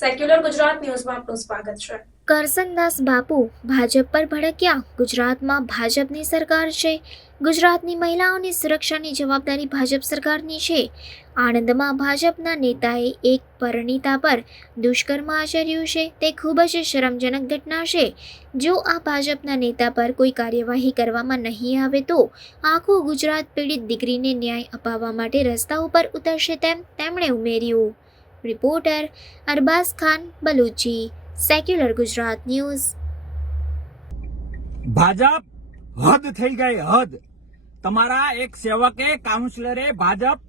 Secular Gujarat ન્યૂઝમાં આપનું સ્વાગત છે. કરસનદાસ બાપુ, ભાજપ પર ભડક્યા. ગુજરાતમાં ભાજપની સરકાર છે. ગુજરાતની મહિલાઓની સુરક્ષાની જવાબદારી ભાજપ સરકારની છે. આણંદમાં ભાજપના નેતાએ એક પરિણીતા પર દુષ્કર્મ આચર્યું છે. તે ખૂબ જ શરમજનક ઘટના છે. જો આ ભાજપના નેતા પર કોઈ કાર્યવાહી કરવામાં નહીં આવે તો આખું ગુજરાત પીડિત દીકરીને ન્યાય અપાવવા માટે રસ્તા ઉપર ઉતરશે તેમ તેમણે ઉમેર્યું. Reporter Arbaz Khan Baluchi secular Gujarat news Bhajap હદ થઈ ગઈ, હદ. તમારા એક સેવકે કાઉન્સિલરે ભાજપ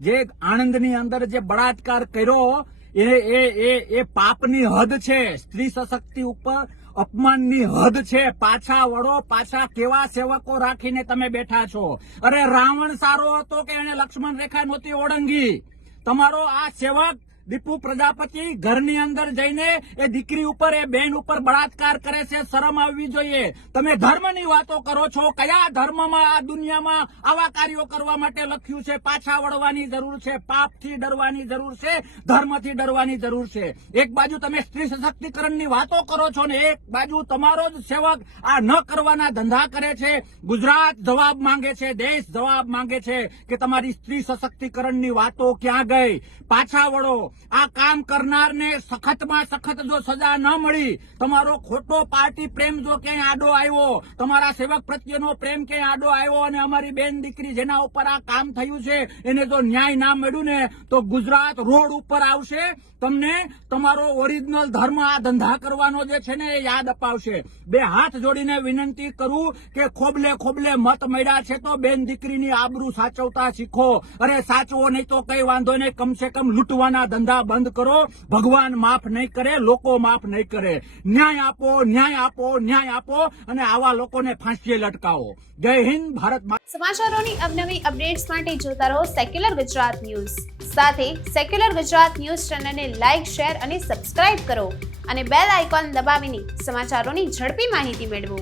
જે આણંદની અંદર જે બળાત્કાર કર્યો, એ એ એ એ પાપની હદ છે. સ્ત્રી સશક્તિ ઉપર અપમાનની હદ છે. પાછા વળો, પાછા કેવા સેવકો રાખીને તમે બેઠા છો? અરે રાવણ સારો હતો કે એને લક્ષ્મણ રેખા નહોતી ઓળંગી? તમારો આ સેવક દીપુ પ્રજાપતિ ઘરની અંદર જઈને એ દીકરી ઉપર, એ બેન ઉપર બળાત્કાર કરે છે, શરમ આવવી જોઈએ. તમે ધર્મની વાતો કરો છો, કયા ધર્મમાં આ દુનિયામાં આવા કાર્યો કરવા માટે લખ્યું છે? પાછા વળવાની જરૂર છે, પાપથી ડરવાની જરૂર છે, ધર્મથી ડરવાની જરૂર છે. એક બાજુ તમે સ્ત્રી સશક્તિકરણની વાતો કરો છો ને, એક બાજુ તમારો જ સેવક આ ન કરવાના ધંધા કરે છે. ગુજરાત જવાબ માંગે છે, દેશ જવાબ માંગે છે કે તમારી સ્ત્રી સશક્તિકરણની વાતો ક્યાં ગઈ? પાછા વળો. આ કામ કરનારને સખતમાં સખત જો સજા ન મળી, તમારો ખોટો પાર્ટી પ્રેમ જો ક્યાંય આડો આવ્યો, તમારા સેવક પ્રત્યેનો પ્રેમ ક્યાંય આડો આવ્યો અને અમારી બેન દીકરી જેના ઉપર આ કામ થયું છે, એને જો ન્યાય ના મળ્યું ને, તો ગુજરાત રોડ ઉપર આવશે, તમને તમારો ઓરિજિનલ ધર્મ આ ધંધા કરવાનો જે છે ને એ યાદ અપાવશે. બે હાથ જોડીને વિનંતી કરું કે ખોબલે ખોબલે મત મળ્યા છે તો બેન દીકરીની આબરૂ સાચવતા શીખો. અરે સાચવો નહીં તો કઈ વાંધો નહીં, કમસે કમ લૂંટવાના ધંધા બંધ કરો, ભગવાન માફ નહીં કરે, લોકો માફ નહીં કરે. ન્યાય આપો ન્યાય આપો ન્યાય આપો અને આવા લોકોને ફાંસીએ લટકાવો. જય હિન્દ, ભારત સમાચારોની અવનવી અપડેટ્સ માટે જોતા રહો સેક્યુલર ગુજરાત ન્યૂઝ સાથે સેક્યુલર ગુજરાત ન્યૂઝ ચેનલને લાઇક શેર અને સબસ્ક્રાઇબ કરો અને બેલ આઇકોન દબાવીને સમાચારોની ઝડપી માહિતી મેળવો.